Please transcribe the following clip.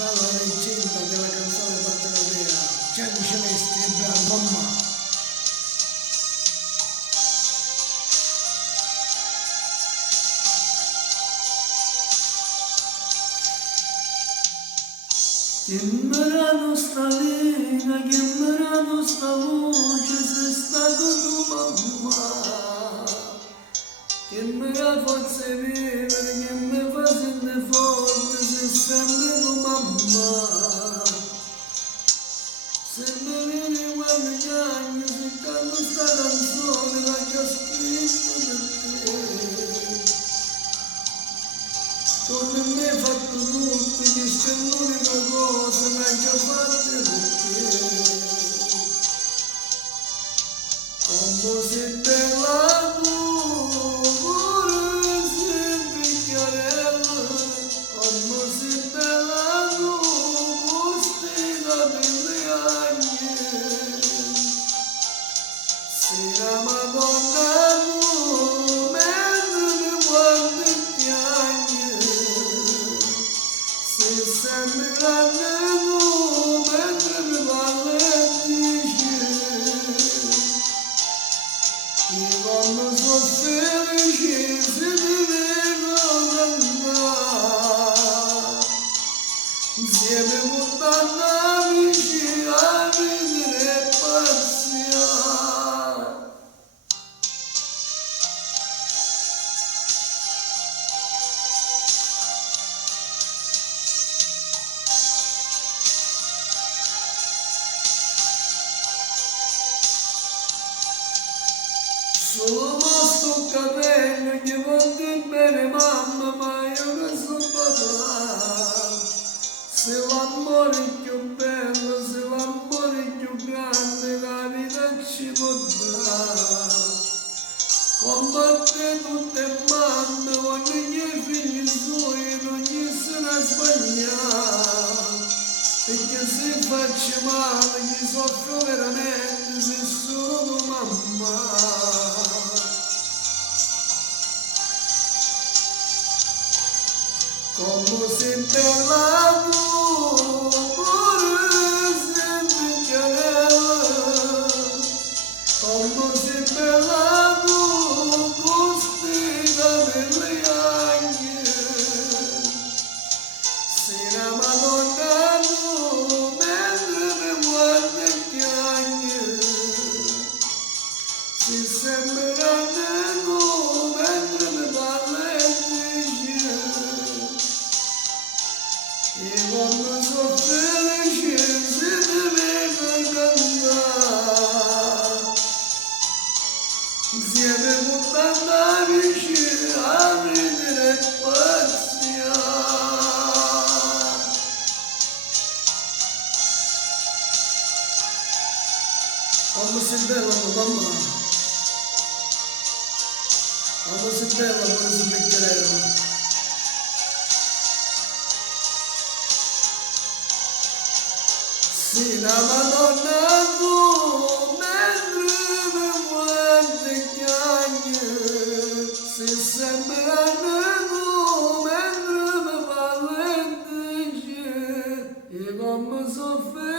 Bella leggenda della canzone partenopea, Gianni Celesti e bravo mamma. Chiameranno sta linea, chiameranno sta voce, sei stato tu mamma, che mi dà forza di vivere, che mi fa sentire forte, sei sempre tu mamma, se mi vedi quando piangi, se canto sta canzone, la che ho scritto per te. Con me hai fatto tutto, questa è l'unica cosa che ho fatto per te. Come sei bella tu, pure sei picchiarella, come sei bella tu, gusti da mille anni. Sei la Madonna tu, mentre mi guardi e piangi. Sei sempre grande tu, mentre mi parli e dici. Io quando sono felice, se ti vedo cantare, insieme con tanti amici a ridere e pazziare. Solo sto capello che vuol bene mamma, ma io che so papà. Se l'amore è più bello, se l'amore è più grande, la vita ci può dare. Combatte tutte mamme, ogni figli suoi, non gli sarà sbagliato. Perché se faccio male, mi soffro veramente, se sono tua mamma. Come sei bella tu, pure sei picchiarella, come sei bella tu, gusti da mille anni. Sei la Madonna tu, mentre mi guardi e piangi. Sei sempre grande tu, mentre mi parli e dici. E quando sono felice, se ti vedo cantare, insieme con tanti amici a ridere e pazziare. Quando sei bella mamma, quando sei bella pure sei picchiarella. Sì, la Madonna tu, mentre mi guardi e piangi, sei sempre grande tu, mentre mi parli e dici, io come sono felice.